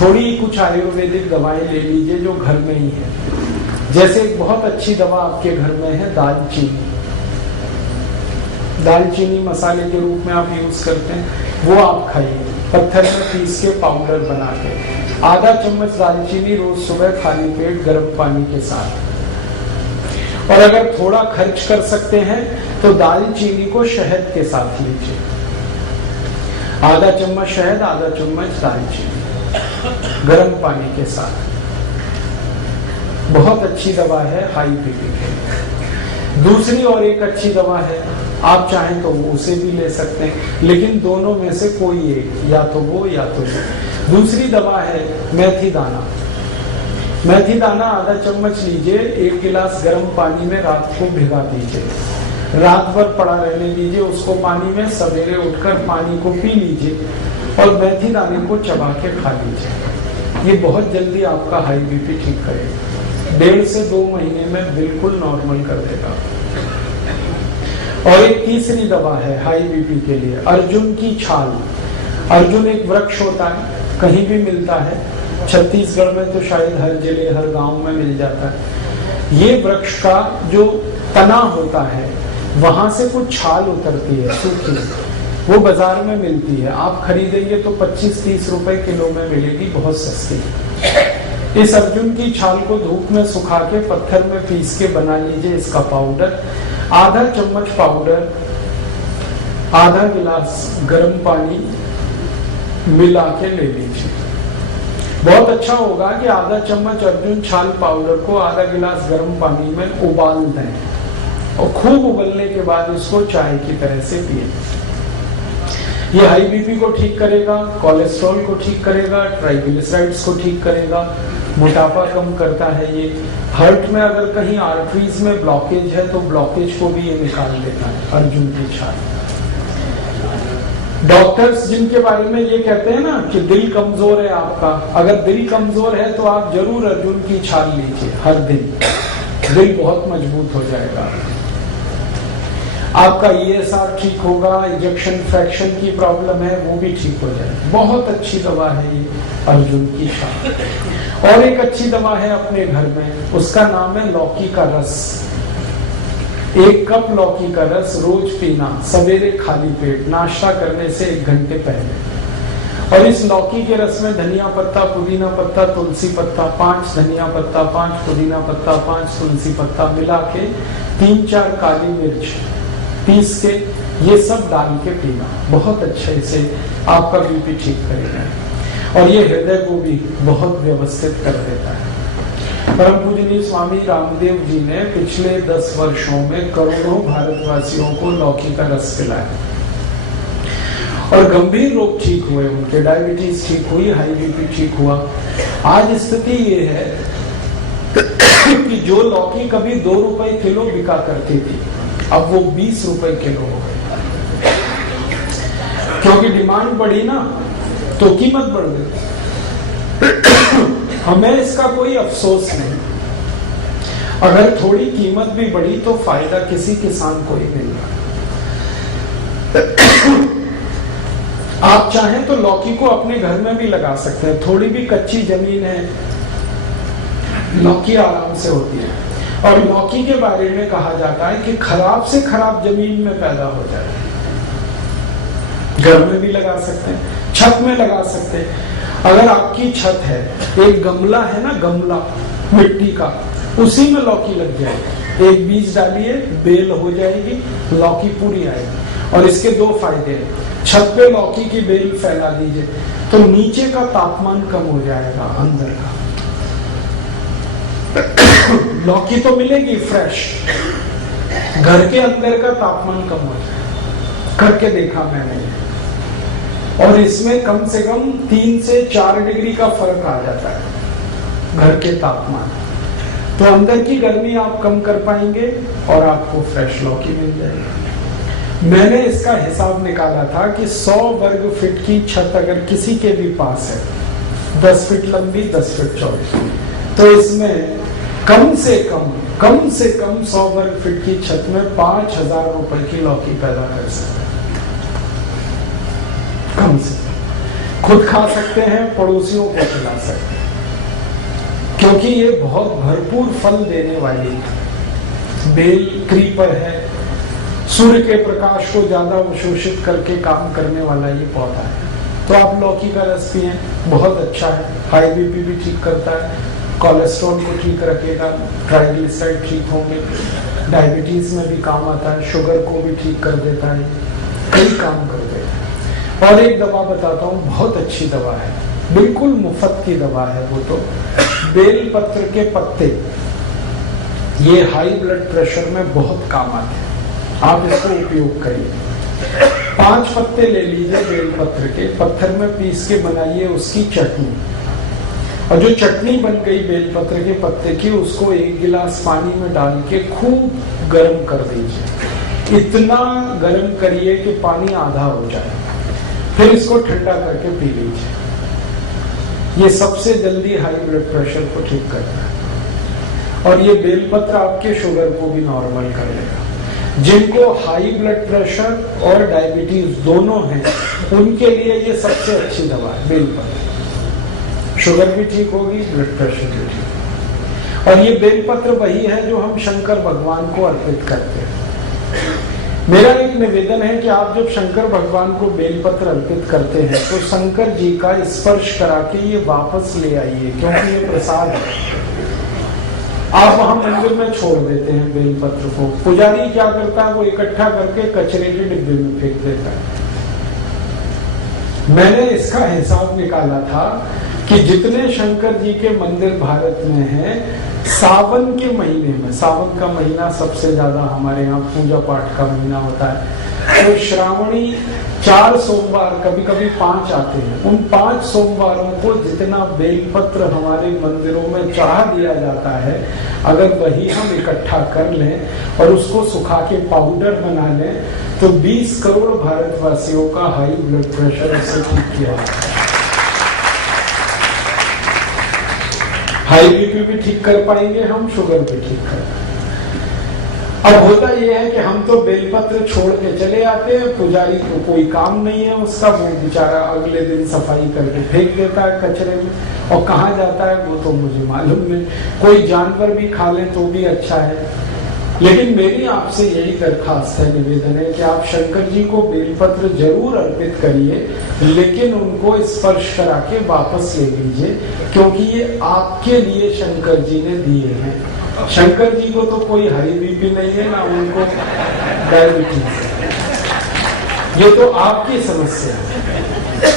थोड़ी कुछ आयुर्वेदिक दवाएं ले लीजिए जो घर में ही है। जैसे एक बहुत अच्छी दवा आपके घर में है दालचीनी। दालचीनी मसाले के रूप में आप यूज करते हैं, वो आप खाइए पत्थर में पीस के पाउडर बना के। आधा चम्मच दालचीनी रोज सुबह खाली पेट गर्म पानी के साथ। और अगर थोड़ा खर्च कर सकते हैं तो दालचीनी को शहद के साथ लीजिए। आधा चम्मच शहद, आधा चम्मच दालचीनी गर्म पानी के साथ। बहुत अच्छी दवा है हाई बीपी के लिए। दूसरी और एक अच्छी दवा है, आप चाहें तो वो उसे भी ले सकते हैं, लेकिन दोनों में से कोई एक, या तो वो या तो वो। दूसरी दवा है मेथी दाना। मेथी दाना आधा चम्मच लीजिए, 1 गिलास गर्म पानी में रात को भिगा दीजिए, रात भर पड़ा रहने दीजिए उसको पानी में। सवेरे उठकर पानी को पी लीजिए और मेथी दाने को चबा के खा लीजिए। ये बहुत जल्दी आपका हाई बीपी ठीक करेगा। 1.5 से 2 महीने में बिल्कुल नॉर्मल कर देगा। और एक तीसरी दवा है हाई बीपी के लिए, अर्जुन की छाल। अर्जुन एक वृक्ष होता है, कहीं भी मिलता है, छत्तीसगढ़ में तो शायद हर जिले हर गांव में मिल जाता है। ये वृक्ष का जो तना होता है वहां से कुछ छाल उतरती है सूखी, वो बाजार में मिलती है। आप खरीदेंगे तो 25-30 रुपए किलो में मिलेगी, बहुत सस्ती। इस अर्जुन की छाल को धूप में सुखा के पत्थर में पीस के बना लीजिए इसका पाउडर। आधा चम्मच पाउडर आधा गिलास गर्म पानी मिला के ले लीजिए। बहुत अच्छा होगा कि आधा चम्मच अर्जुन छाल पाउडर को आधा गिलास गर्म पानी में उबाल दें और खूब उबलने के बाद इसको चाय की तरह से पिए। ये हाई बीपी को ठीक करेगा, कोलेस्ट्रॉल को ठीक करेगा, ट्राइग्लिसराइड्स को ठीक करेगा, मोटापा कम करता है। ये हार्ट में अगर कहीं आर्टरीज में ब्लॉकेज है तो ब्लॉकेज को भी ये निकाल देता है अर्जुन की छाल। डॉक्टर्स जिनके बारे में ये कहते हैं ना कि दिल कमजोर है आपका, अगर दिल कमजोर है तो आप जरूर अर्जुन की छाल लीजिए हर दिन, दिल बहुत मजबूत हो जाएगा। आपका ESR ठीक होगा, इंजेक्शन फ्रैक्शन की प्रॉब्लम है वो भी ठीक हो जाएगी। बहुत अच्छी दवा है ये अर्जुन की छाल। और एक अच्छी दवा है अपने घर में, उसका नाम है लौकी का रस। 1 कप लौकी का रस रोज पीना, सवेरे खाली पेट, नाश्ता करने से 1 घंटे पहले। और इस लौकी के रस में धनिया पत्ता, पुदीना पत्ता, तुलसी पत्ता, 5 धनिया पत्ता, 5 पुदीना पत्ता, 5 तुलसी पत्ता मिला के 3-4 काली मिर्च पीस के ये सब डाल के पीना, बहुत अच्छे से आपका बीपी ठीक करेगा। और ये हृदय को भी बहुत व्यवस्थित कर देता है। परम पूजनीय स्वामी रामदेव जी ने पिछले 10 वर्षों में करोड़ों भारतवासियों को लौकी का रस पिलाया और गंभीर रोग ठीक हुए, उनके डायबिटीज ठीक हुई, हाई बीपी ठीक हुआ। आज स्थिति ये है कि जो लौकी कभी 2 रुपए किलो बिका करती थी, अब वो 20 रुपए किलो हो गई, क्योंकि डिमांड बढ़ी ना तो कीमत बढ़ गई। हमें इसका कोई अफसोस नहीं, अगर थोड़ी कीमत भी बढ़ी तो फायदा किसी किसान को ही मिल रहा। आप चाहें तो लौकी को अपने घर में भी लगा सकते हैं, थोड़ी भी कच्ची जमीन है लौकी आराम से होती है। और लौकी के बारे में कहा जाता है कि खराब से खराब जमीन में पैदा हो जाए, घर में भी लगा सकते हैं, छत में लगा सकते हैं। अगर आपकी छत है, एक गमला है ना, गमला मिट्टी का, उसी में लौकी लग जाएगी। एक बीज डालिए, बेल हो जाएगी, लौकी पूरी आएगी। और इसके 2 फायदे हैं। छत पे लौकी की बेल फैला दीजिए तो नीचे का तापमान कम हो जाएगा, अंदर का। लौकी तो मिलेगी फ्रेश, घर के अंदर का तापमान कम हो जाएगा, करके देखा मैंने। और इसमें कम से कम 3 से 4 डिग्री का फर्क आ जाता है घर के तापमान। तो अंदर की गर्मी आप कम कर पाएंगे और आपको फ्रेश लौकी मिल जाएगी। मैंने इसका हिसाब निकाला था कि 100 वर्ग फीट की छत अगर किसी के भी पास है, 10 फीट लंबी 10 फीट चौड़ी, तो इसमें कम से कम 100 वर्ग फीट की छत में 5,000 रुपए की लौकी पैदा कर सकते हैं, कम से कम। खुद खा सकते हैं, पड़ोसियों को खिला सकते हैं, क्योंकि ये बहुत भरपूर फल देने वाली बेल क्रीपर है। सूर्य के प्रकाश को ज्यादा अवशोषित करके काम करने वाला ये पौधा है। तो आप लौकी का रस पिए, बहुत अच्छा है, हाई बीपी भी ठीक करता है, कोलेस्ट्रॉल को ठीक रखेगा, ट्राइग्लिसराइड ठीक होंगे, डायबिटीज में भी काम आता है, शुगर को भी ठीक कर देता है, कई काम कर देता है। और एक दवा बताता हूँ, बहुत अच्छी दवा है, बिल्कुल मुफ्त की दवा है वो तो, बेल पत्र के पत्ते, ये हाई ब्लड प्रेशर में बहुत काम आते हैं, आप इसको उपयोग करिए। 5 पत्ते ले लीजिए बेल पत्र के, पत्थर में पीस के बनाइए उसकी चटनी, और जो चटनी बन गई बेल पत्र के पत्ते की, उसको 1 गिलास पानी में डाल के खूब गर्म कर दीजिए। इतना गर्म करिए कि पानी आधा हो जाए, फिर इसको ठंडा करके पी लीजिए। ये सबसे जल्दी हाई ब्लड प्रेशर को ठीक करता है, और ये बेलपत्र आपके शुगर को भी नॉर्मल कर देगा। जिनको हाई ब्लड प्रेशर और डायबिटीज दोनों हैं, उनके लिए ये सबसे अच्छी दवा है बेलपत्र। शुगर भी ठीक होगी, ब्लड प्रेशर भी ठीक। और ये बेलपत्र वही है जो हम शंकर भगवान को अर्पित करते हैं। मेरा एक निवेदन है कि आप जब शंकर भगवान को बेलपत्र अर्पित करते हैं तो शंकर जी का स्पर्श करा के ये वापस ले आइए, क्योंकि ये प्रसाद है। आप वहां मंदिर में छोड़ देते हैं बेलपत्र को, पुजारी क्या करता है, वो इकट्ठा करके कचरे के डिब्बे में फेंक देता है। मैंने इसका हिसाब निकाला था कि जितने शंकर जी के मंदिर भारत में हैं, सावन के महीने में, सावन का महीना सबसे ज्यादा हमारे यहाँ पूजा पाठ का महीना होता है, तो श्रावणी 4 सोमवार, कभी कभी 5 आते हैं, उन 5 सोमवारों को जितना बेलपत्र हमारे मंदिरों में चढ़ा दिया जाता है, अगर वही हम इकट्ठा कर लें और उसको सुखा के पाउडर बना लें, तो 20 करोड़ भारतवासियों का हाई ब्लड प्रेशर उससे ठीक किया जाता है। हाई बीपी भी ठीक कर पाएंगे हम, शुगर भी ठीक कर पाएंगे। अब होता यह है कि हम तो बेलपत्र छोड़ के चले आते हैं, पुजारी को कोई काम नहीं है उसका, वो बेचारा अगले दिन सफाई करके फेंक देता है कचरे में, और कहाँ जाता है वो तो मुझे मालूम नहीं। कोई जानवर भी खा ले तो भी अच्छा है। लेकिन मेरी आपसे यही दरखास्त है, निवेदन है कि आप शंकर जी को बेलपत्र जरूर अर्पित करिए, लेकिन उनको स्पर्श करा के वापस ले लीजिए, क्योंकि ये आपके लिए शंकर जी ने दिए हैं। शंकर जी को तो कोई हाई बीपी नहीं है, ना उनको डायबिटीज, ये तो आपकी समस्या है।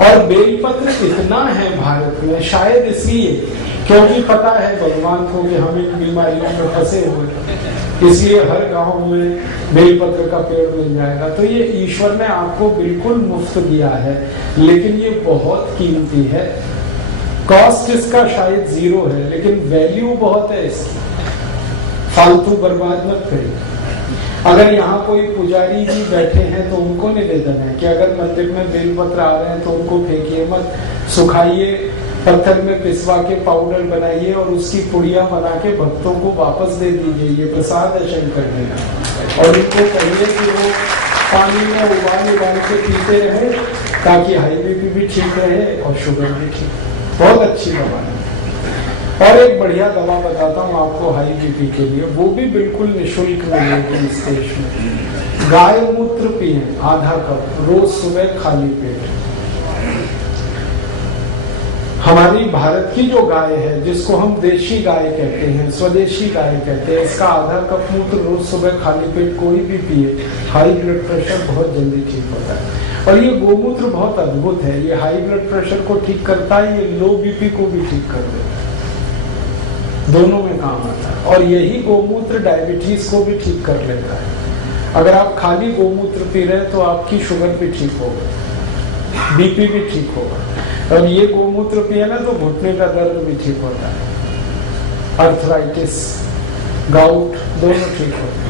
और बेलपत्र इतना है भारत में, शायद इसलिए क्योंकि पता है भगवान को कि हम इन बीमारियों में फंसे हुए, इसलिए हर गांव में बेलपत्र का पेड़ मिल जाएगा। तो ये ईश्वर ने आपको बिल्कुल मुफ्त दिया है, लेकिन ये बहुत कीमती है। कॉस्ट इसका शायद 0 है, लेकिन वैल्यू बहुत है इसकी। फालतू बर्बाद मत करिए। अगर यहाँ कोई पुजारी जी बैठे हैं तो उनको निवेदन है कि अगर मंदिर में बेलपत्र आ रहे हैं तो उनको फेंकिए मत, सुखाइए, पत्थर में पिसवा के पाउडर बनाइए और उसकी पुड़िया बना के भक्तों को वापस दे दीजिए। ये प्रसाद है शंकर जी का। और इनको कहिए कि वो पानी में उबाल के पीते रहे, ताकि हाई बीपी भी ठीक रहे और शुगर भी ठीक। बहुत अच्छी दवा है। और एक बढ़िया दवा बताता हूँ आपको हाई बीपी के लिए, वो भी बिल्कुल निःशुल्क मिलेगी इस देश में। गाय मूत्र पिए आधा कप रोज सुबह खाली पेट। हमारी भारत की जो गाय है, जिसको हम देशी गाय कहते हैं, स्वदेशी गाय कहते हैं, इसका आधा कप मूत्र रोज सुबह खाली पेट कोई भी पिए, हाई ब्लड प्रेशर बहुत जल्दी ठीक होता है। और ये गोमूत्र बहुत अद्भुत है, ये हाई ब्लड प्रेशर को ठीक करता है, ये लो बीपी को भी ठीक कर देता है, दोनों में काम आता है। और यही गोमूत्र डायबिटीज को भी ठीक कर लेता है। अगर आप खाली गोमूत्र पी रहे हैं तो आपकी शुगर भी ठीक होगा, बीपी भी ठीक होगा। और ये गोमूत्र पिए ना तो घुटने का दर्द भी ठीक होता है, अर्थराइटिस, गाउट दोनों ठीक होते हैं।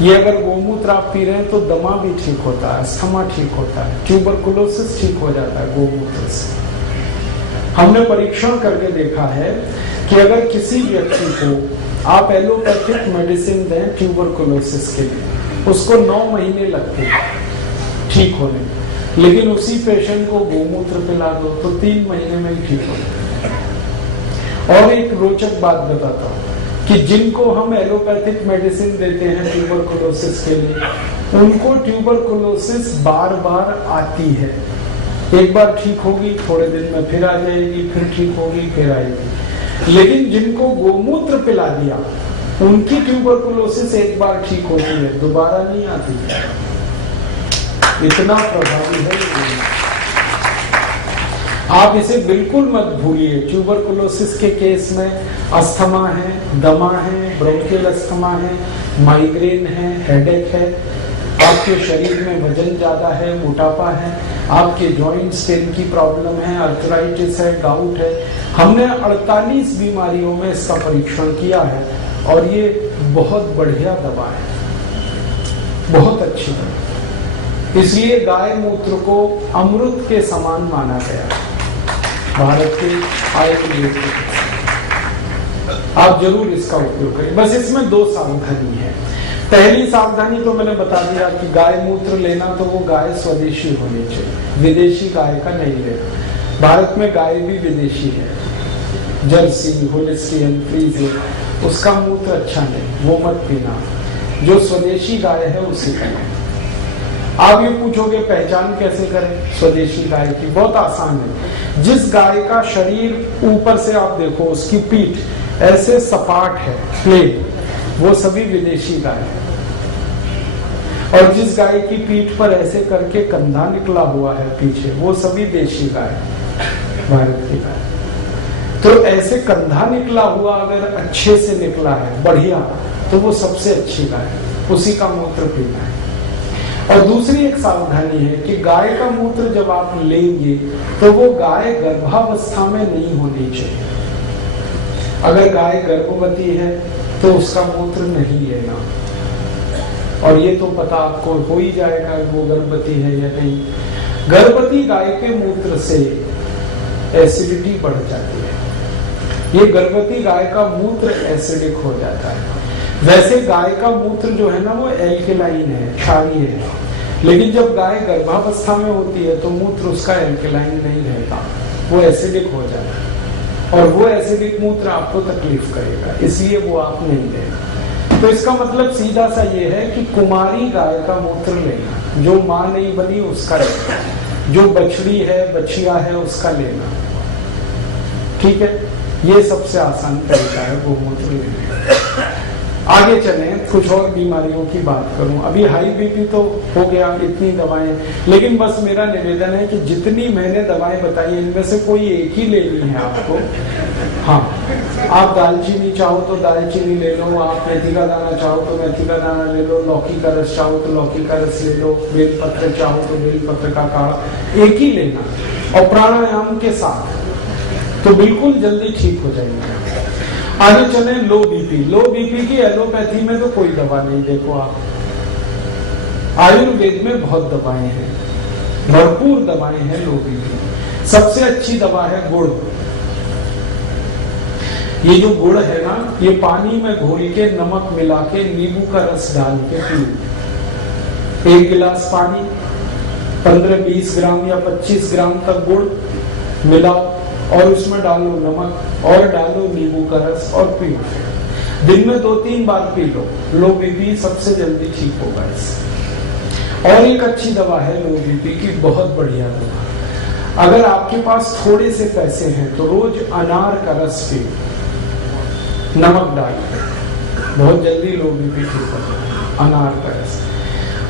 ये अगर गोमूत्र आप पी रहे हैं तो दमा भी ठीक होता है, अस्थमा ठीक होता है, ट्यूबरकुलोसिस ठीक हो जाता है गोमूत्र से। हमने परीक्षण करके देखा है कि अगर किसी व्यक्ति को आप एलोपैथिक मेडिसिन दें ट्यूबरकुलोसिस के लिए, उसको 9 महीने लगते हैं ठीक होने, लेकिन उसी पेशेंट को गोमूत्र पिला दो तो 3 महीने में ही ठीक हो जाए। और एक रोचक बात बताता हूँ कि जिनको हम एलोपैथिक मेडिसिन देते हैं ट्यूबरकुलोसिस के लिए, उनको ट्यूबरकुलोसिस बार बार आती है। एक बार ठीक होगी, थोड़े दिन में फिर आ जाएगी, फिर ठीक होगी, फिर आएगी। लेकिन जिनको गोमूत्र पिला दिया, उनकी ट्यूबरकुलोसिस एक बार ठीक होती है, दोबारा नहीं आती। इतना प्रभावी है। आप इसे बिल्कुल मत भूलिए। ट्यूबरकुलोसिस के केस में अस्थमा है, दमा है, ब्रोंकियल अस्थमा है, माइग्रेन है, हेडेक है, आपके शरीर में वजन ज्यादा है, मोटापा है, आपके जॉइंट्स पेन की प्रॉब्लम है, अर्थराइटिस है, गाउट है। हमने 48 बीमारियों में इसका परीक्षण किया है और ये बहुत बढ़िया दवा है, बहुत अच्छी दवा। इसलिए गाय मूत्र को अमृत के समान माना गया भारत के आयुर्वेद में। आप जरूर इसका उपयोग करें। बस इसमें 2 सावधानी है। पहली सावधानी तो मैंने बता दिया कि गाय मूत्र लेना तो वो गाय स्वदेशी होनी चाहिए, विदेशी गाय का नहीं लेना। भारत में गाय भी विदेशी है, जर्सी, होलिस्टियन, फ्रीजियन, उसका मूत्र अच्छा नहीं, वो मत पीना। जो स्वदेशी गाय है उसी का। आप ये पूछोगे पहचान कैसे करें स्वदेशी गाय की? बहुत आसान है। जिस गाय का शरीर ऊपर से आप देखो, उसकी पीठ ऐसे सपाट है, प्लेन, वो सभी विदेशी गाय है। और जिस गाय की पीठ पर ऐसे करके कंधा निकला हुआ है पीछे, वो सभी देशी गाय है, भारत की गाय। तो ऐसे कंधा निकला हुआ अगर अच्छे से निकला है, बढ़िया, तो वो सबसे अच्छी गाय है, उसी का मूत्र पीना है। और दूसरी एक सावधानी है कि गाय का मूत्र जब आप लेंगे तो वो गाय गर्भावस्था में नहीं होनी चाहिए। अगर गाय गर्भवती है तो उसका मूत्र नहीं लेना। और ये तो पता आपको हो ही जाएगा वो गर्भवती है या नहीं। गर्भवती गाय के मूत्र से एसिडिटी बढ़ जाती है। ये गर्भवती गाय का मूत्र एसिडिक हो जाता है। वैसे गाय का मूत्र जो है ना वो एल्केलाइन है, क्षारीय है, लेकिन जब गाय गर्भावस्था में होती है तो मूत्र उसका एल्केलाइन नहीं रहता, वो एसिडिक हो जाता है। और वो एसिडिक मूत्र आपको तकलीफ करेगा, इसलिए वो आप नहीं लेना। तो इसका मतलब सीधा सा ये है कि कुमारी गाय का मूत्र लेना, जो माँ नहीं बनी उसका लेना, जो बछड़ी है, बछिया है, उसका लेना। ठीक है, ये सबसे आसान तरीका है गोमूत्र लेने। आगे चले, कुछ और बीमारियों की बात करूं। अभी हाई बीपी तो हो गया, इतनी दवाएं, लेकिन बस मेरा निवेदन है कि जितनी मैंने दवाएं बताई इनमें से कोई एक ही लेनी है आपको। हाँ, आप दालचीनी चाहो तो दालचीनी ले लो, आप मेथी का दाना चाहो तो मेथी का दाना ले लो, लौकी का रस चाहो तो लौकी का रस ले लो, बेलपत्र चाहो तो बेलपत्र का काढ़ा, एक ही लेना और प्राणायाम के साथ, तो बिल्कुल जल्दी ठीक हो जाएंगे। आगे चले, लो बीपी। लो बीपी की एलोपैथी में तो कोई दवा नहीं। देखो आप, आयुर्वेद में बहुत दवाएं हैं, भरपूर दवाएं हैं लो बीपी। सबसे अच्छी दवा है गुड़। ये जो गुड़ है ना, ये पानी में घोल के नमक मिला के नींबू का रस डाल के पियो। 1 गिलास पानी, 15-20 ग्राम या 25 ग्राम तक गुड़ मिलाओ और उसमें डालो नमक और डालो नींबू का रस और पियो। दिन में 2-3 बार पी लो, लो बीपी सबसे जल्दी ठीक होगा इससे। और एक अच्छी दवा है लो बीपी की, बहुत बढ़िया दवा। अगर आपके पास थोड़े से पैसे हैं तो रोज अनार का रस पियो, नमक डाल के, बहुत जल्दी लो बीपी ठीक हो जाएगा। अनार का रस,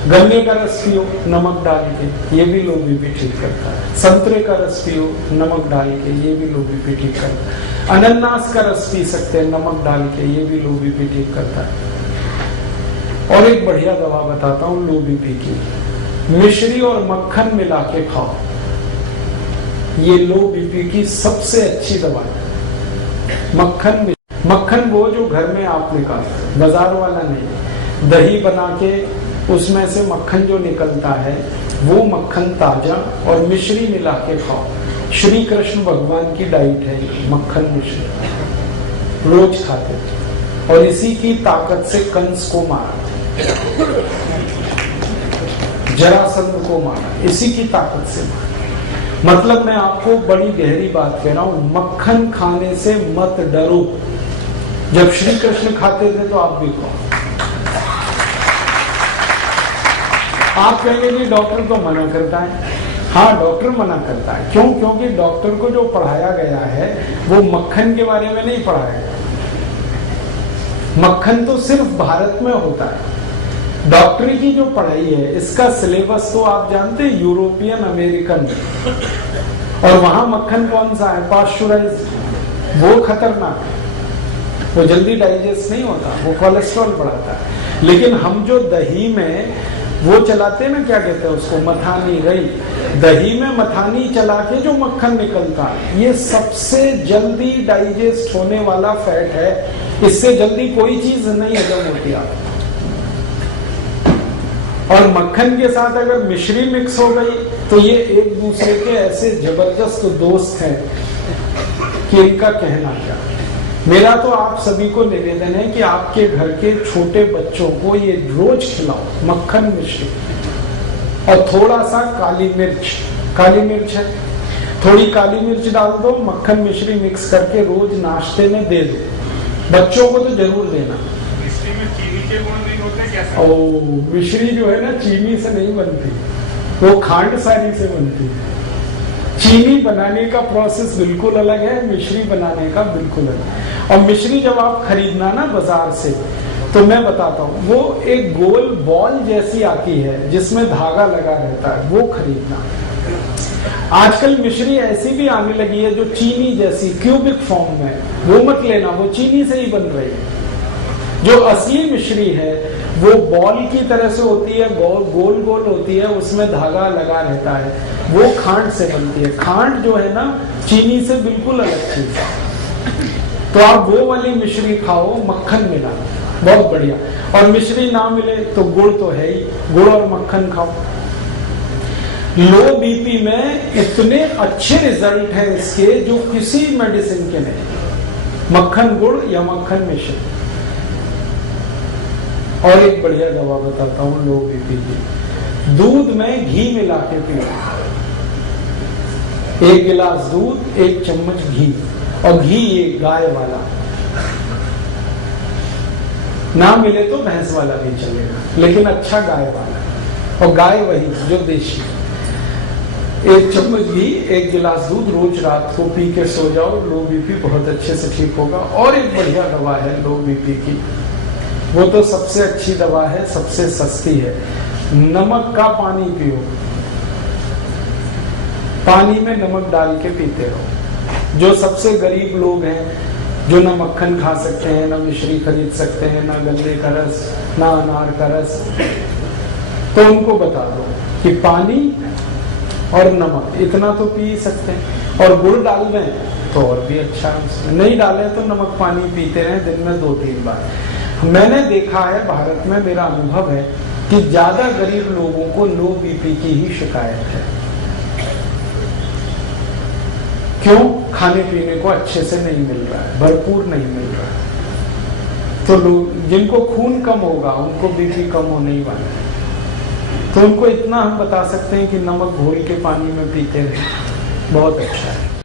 गन्ने का रस पियो नमक डाल के, ये भी लो बीपी ठीक करता है। संतरे का रस पियो नमक डाल के, ये भी लो बीपी ठीक करता है। अनानास का रस पी सकते हैं नमक डाल के, ये भी लो बीपी ठीक करता है। और एक बढ़िया दवा बताता हूँ लो बीपी की, मिश्री और मक्खन मिला के खाओ, ये लो बीपी की सबसे अच्छी दवा है। मक्खन वो जो घर में आप निकालते, बाजार वाला नहीं। दही बना के उसमें से मक्खन जो निकलता है वो मक्खन ताजा, और मिश्री मिला के खाओ। श्री कृष्ण भगवान की डाइट है मक्खन मिश्री, रोज खाते थे और इसी की ताकत से कंस को मारा। जरासंध को मारा, इसी की ताकत से मारा। मतलब मैं आपको बड़ी गहरी बात कह रहा हूं, मक्खन खाने से मत डरो। जब श्री कृष्ण खाते थे तो आप भी खाओ। आप कहेंगे कि डॉक्टर तो मना करता है। हाँ, डॉक्टर मना करता है। क्यों? क्योंकि डॉक्टर को जो पढ़ाया गया है वो मक्खन के बारे में नहीं पढ़ाया गया। मक्खन तो सिर्फ भारत में होता है। डॉक्टरी की जो पढ़ाई है इसका सिलेबस तो आप जानते हैं, यूरोपियन अमेरिकन, और वहां मक्खन कौन सा है? पाश्चराइज्ड। वो खतरनाक है, वो जल्दी डाइजेस्ट नहीं होता, वो कोलेस्ट्रॉल बढ़ाता है। लेकिन हम जो दही में वो चलाते हैं ना, क्या कहते हैं उसको, मथानी रही, दही में मथानी चला के जो मक्खन निकलता है, ये सबसे जल्दी डाइजेस्ट होने वाला फैट है। इससे जल्दी कोई चीज नहीं हजम होती आप। और मक्खन के साथ अगर मिश्री मिक्स हो गई तो ये एक दूसरे के ऐसे जबरदस्त दोस्त हैं कि इनका कहना क्या। मेरा तो आप सभी को निवेदन है कि आपके घर के छोटे बच्चों को ये रोज खिलाओ, मक्खन मिश्री और थोड़ा सा काली मिर्च। काली मिर्च है, थोड़ी काली मिर्च डाल दो, मक्खन मिश्री मिक्स करके रोज नाश्ते में दे दो। बच्चों को तो जरूर देना। मिश्री में चीनी के गुण नहीं होते क्या? मिश्री जो है ना चीनी से नहीं बनती, वो खांड सारी से बनती है। चीनी बनाने का प्रोसेस बिल्कुल अलग है, मिश्री बनाने का बिल्कुल अलग। और मिश्री जब आप खरीदना ना बाजार से, तो मैं बताता हूँ, वो एक गोल बॉल जैसी आती है जिसमें धागा लगा रहता है, वो खरीदना। आजकल मिश्री ऐसी भी आने लगी है जो चीनी जैसी क्यूबिक फॉर्म में, वो मत लेना, वो चीनी से ही बन रही है। जो असली मिश्री है वो बॉल की तरह से होती है, गोल गोल होती है, उसमें धागा लगा रहता है, वो खांड से बनती है। खांड जो है ना चीनी से बिल्कुल अलग चीज है। तो आप वो वाली मिश्री खाओ, मक्खन मिला, बहुत बढ़िया। और मिश्री ना मिले तो गुड़ तो है ही, गुड़ और मक्खन खाओ। लो बीपी में इतने अच्छे रिजल्ट हैं इसके जो किसी मेडिसिन के नहीं। मक्खन गुड़ या मक्खन मिश्री। और एक बढ़िया दवा बताता हूं लो बीपी की। दूध में घी मिला के पियो। 1 गिलास दूध, 1 चम्मच घी, और घी ये गाय वाला, ना मिले तो भैंस वाला भी चलेगा, लेकिन अच्छा गाय वाला। और गाय वही जो देशी। 1 चम्मच घी, 1 गिलास दूध, रोज रात को पी के सो जाओ, लो बीपी बहुत अच्छे से ठीक होगा। और एक बढ़िया दवा है लो बीपी की, वो तो सबसे अच्छी दवा है, सबसे सस्ती है। नमक का पानी पियो, पानी में नमक डाल के पीते रहो। जो सबसे गरीब लोग हैं, जो ना मक्खन खा सकते हैं, ना मिश्री खरीद सकते हैं, ना गन्ने का रस, ना अनार का रस, तो उनको बता दो कि पानी और नमक इतना तो पी सकते हैं। और गुड़ डाल दें तो और भी अच्छा है। नहीं डालें तो नमक पानी पीते रहें दिन में 2-3 बार। मैंने देखा है भारत में, मेरा अनुभव है कि ज्यादा गरीब लोगों को लो बीपी की ही शिकायत है। क्यों? खाने पीने को अच्छे से नहीं मिल रहा है, भरपूर नहीं मिल रहा है। तो लोग जिनको खून कम होगा उनको बीपी कम होने ही वाला है। तो उनको इतना हम बता सकते हैं कि नमक घोल के पानी में पीते रहे, बहुत अच्छा है।